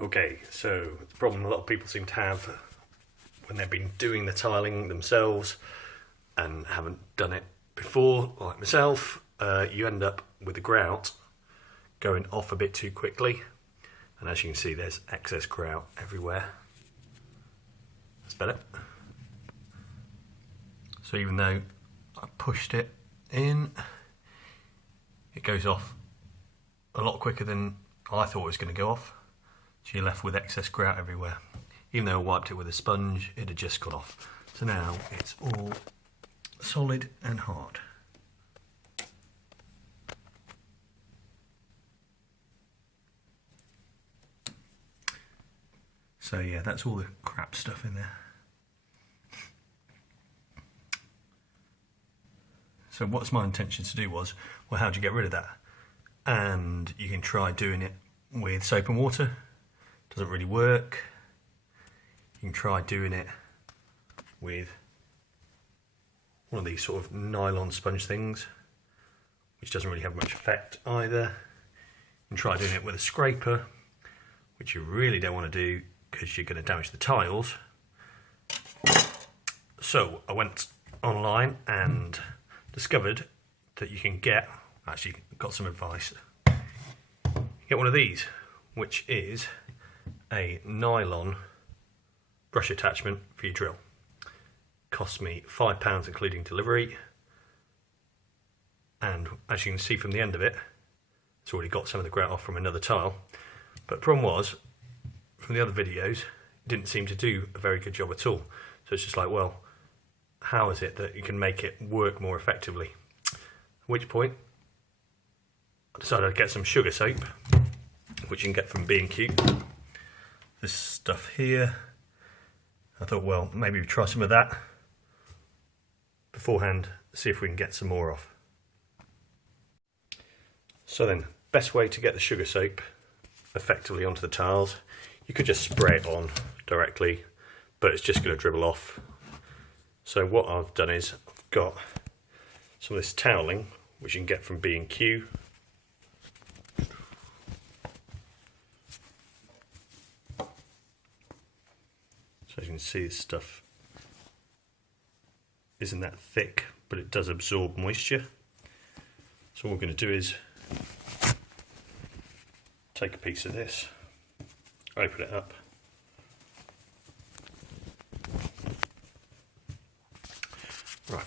Okay, so the problem a lot of people seem to have when they've been doing the tiling themselves and haven't done it before, like myself, you end up with the grout going off a bit too quickly, and as you can see there's excess grout everywhere. That's better. So even though I pushed it in, it goes off a lot quicker than I thought it was going to go off. So you're left with excess grout everywhere. Even though I wiped it with a sponge, it had just gone off. So now it's all solid and hard. So yeah, that's all the crap stuff in there. So what's my intention to do was, well, how do you get rid of that? And you can try doing it with soap and water. Doesn't really work. You can try doing it with one of these sort of nylon sponge things, which doesn't really have much effect either. You can try doing it with a scraper, which you really don't want to do because you're going to damage the tiles. So I went online and discovered that you can get, actually got some advice, get one of these, which is a nylon brush attachment for your drill. Cost me £5 including delivery, and as you can see from the end of it, it's already got some of the grout off from another tile. But the problem was, from the other videos, it didn't seem to do a very good job at all. So it's just like, well, how is it that you can make it work more effectively? At which point I decided I'd get some sugar soap, which you can get from B&Q. This stuff here, I thought, well, maybe we try some of that beforehand, see if we can get some more off. So then, best way to get the sugar soap effectively onto the tiles, you could just spray it on directly, but it's just going to dribble off. So what I've done is I've got some of this toweling, which you can get from B&Q. So as you can see, this stuff isn't that thick, but it does absorb moisture. So what we're going to do is take a piece of this, open it up, right,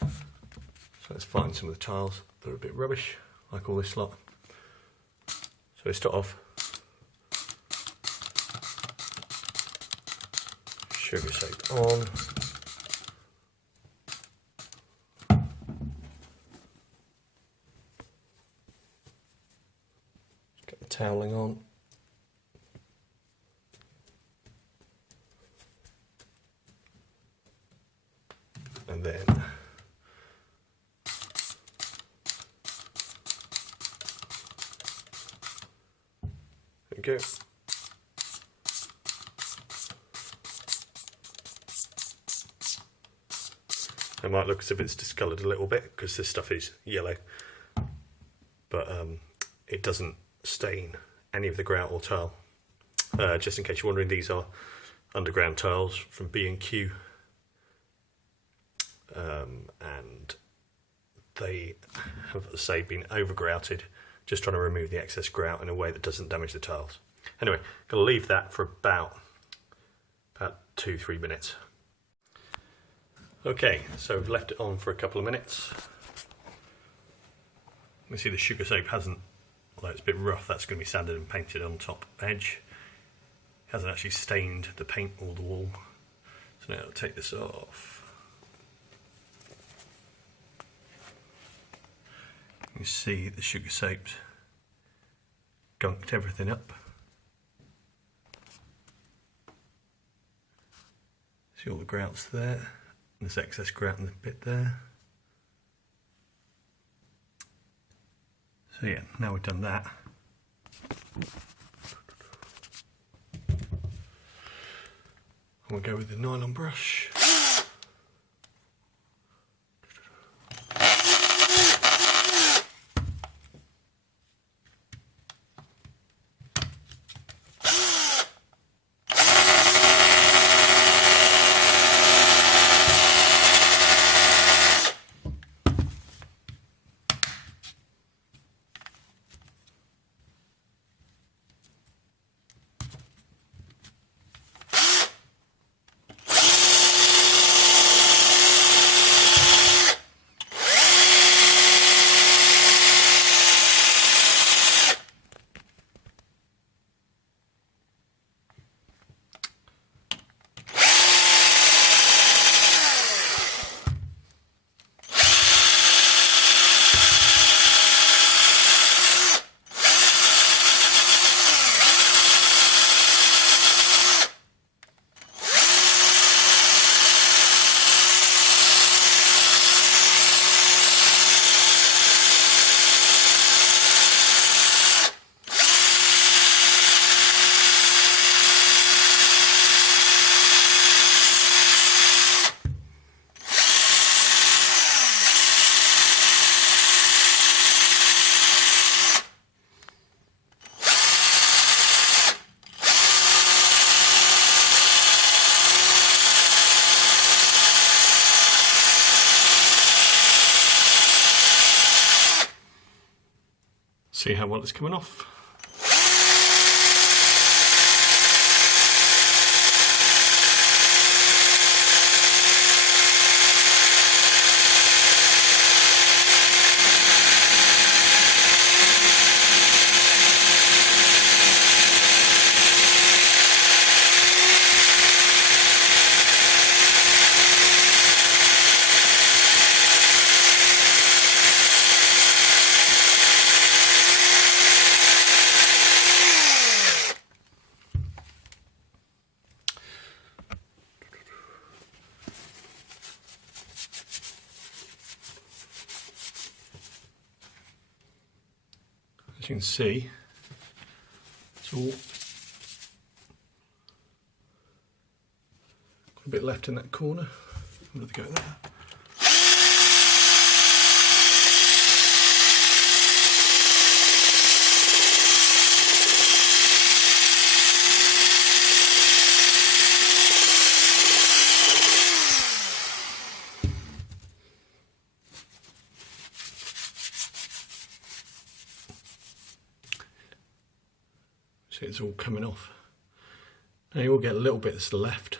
so let's find some of the tiles that are a bit rubbish, like all this lot. So we start off, sugar soap on, get the toweling on, and then there we go. It might look as if it's discoloured a little bit because this stuff is yellow, but it doesn't stain any of the grout or tile. Just in case you're wondering, these are underground tiles from B&Q, and they have, as I say, been over grouted, just trying to remove the excess grout in a way that doesn't damage the tiles. Anyway, going to leave that for about 2-3 minutes. Okay, so we've left it on for a couple of minutes. You see the sugar soap hasn't, although it's a bit rough, that's going to be sanded and painted on top edge. It hasn't actually stained the paint or the wall. So now I'll take this off. You see the sugar soap's gunked everything up. See all the grouts there. There's excess grout in the bit there. So yeah, now we've done that. We'll go with the nylon brush. See how well it's coming off. As you can see, it's all got a bit left in that corner. I'm going to go there. See, it's all coming off. Now you will get a little bit that's left,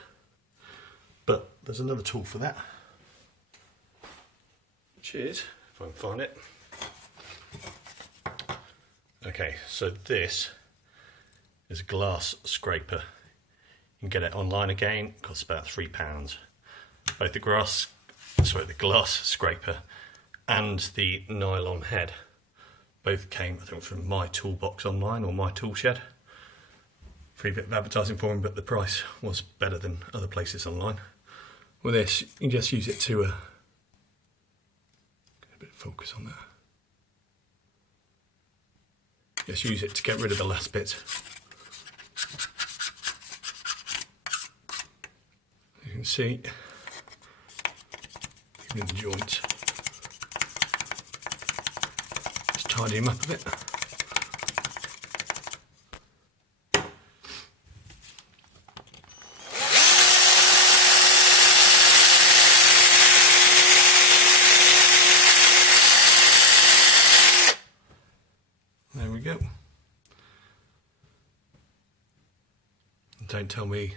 but there's another tool for that, which is, if I can find it. Okay, so this is a glass scraper. You can get it online again, it costs about £3. Both the glass scraper and the nylon head both came, I think, from My Toolbox online or My Tool Shed. Free bit of advertising for them, but the price was better than other places online. With this, you can just use it to get a bit of focus on that. Just use it to get rid of the last bit. You can see in the joints. Just tidy them up a bit. There we go. Don't tell me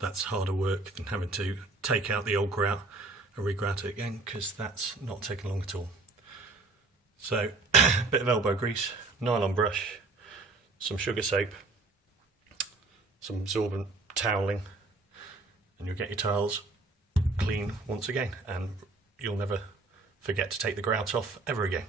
that's harder work than having to take out the old grout and regrout it again, because that's not taking long at all. So, a bit of elbow grease, nylon brush, some sugar soap, some absorbent toweling, and you'll get your tiles clean once again, and you'll never forget to take the grout off ever again.